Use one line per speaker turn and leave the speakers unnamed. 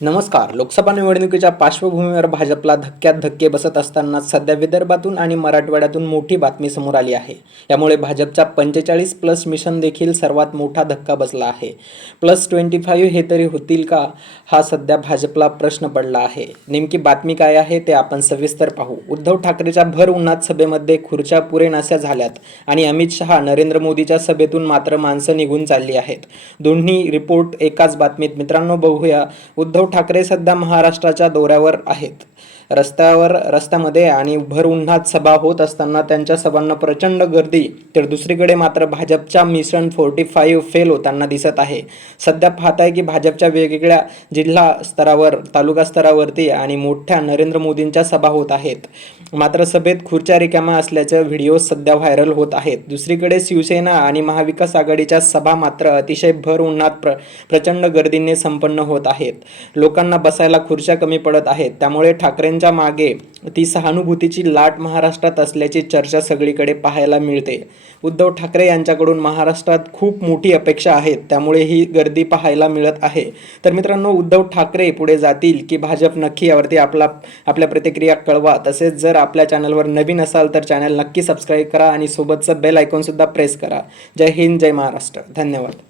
नमस्कार. लोकसभा निवडणुकीच्या पार्श्वभूमीवर भाजपला धक्क्यात धक्के बसत असताना सध्या विदर्भातून आणि मराठवाड्यातून मोठी बातमी समोर आली आहे. यामुळे भाजपच्या पंचेचाळीस प्लस मिशन देखील सर्वात मोठा धक्का बसला आहे. प्लस ट्वेंटी फाईव्ह हे तरी होतील का हा सध्या भाजपला प्रश्न पडला आहे. नेमकी बातमी काय आहे ते आपण सविस्तर पाहू. उद्धव ठाकरेच्या भर उन्हात सभेमध्ये खुर्च्या पुरेनाशा झाल्यात आणि अमित शहा नरेंद्र मोदीच्या सभेतून मात्र माणसं निघून चालली आहेत. दोन्ही रिपोर्ट एकाच बातमीत. मित्रांनो बघूया उद्धव ठाकरे सध्या महाराष्ट्राच्या दौऱ्यावर आहेत. रस्त्यावर रस्त्यामध्ये आणि भर उन्हात सभा होत असताना त्यांच्या सभांना प्रचंड गर्दी तर दुसरीकडे मात्र भाजपच्या मिशन फोर्टी फाईव्ह फेल होताना दिसत आहे. सध्या पाहत आहे की भाजपच्या वेगवेगळ्या जिल्हा स्तरावर तालुका स्तरावरती आणि मोठ्या नरेंद्र मोदींच्या सभा होत आहेत. मात्र सभेत खुर्च्या रिकाम्या असल्याचे व्हिडिओ सध्या व्हायरल होत आहेत. दुसरीकडे शिवसेना आणि महाविकास आघाडीच्या सभा मात्र अतिशय भर उन्हात प्र प्रचंड गर्दीने संपन्न होत आहेत. लोकांना बसायला खुर्च्या कमी पडत आहेत. त्यामुळे ठाकरेंच्या मागे ती सहानुभूतीची लाट महाराष्ट्रात असल्याची चर्चा सगळीकडे पाहायला मिळते. उद्धव ठाकरे यांच्याकडून महाराष्ट्रात खूप मोठी अपेक्षा आहेत त्यामुळे ही गर्दी पाहायला मिळत आहे. तर मित्रांनो उद्धव ठाकरे पुढे जातील की भाजप नक्की यावरती आपला आपल्या प्रतिक्रिया कळवा. तसेच जर आपल्या चॅनलवर नवीन असाल तर चॅनल नक्की सबस्क्राईब करा आणि सोबतचं बेल आयकॉनसुद्धा प्रेस करा. जय हिंद जय महाराष्ट्र. धन्यवाद.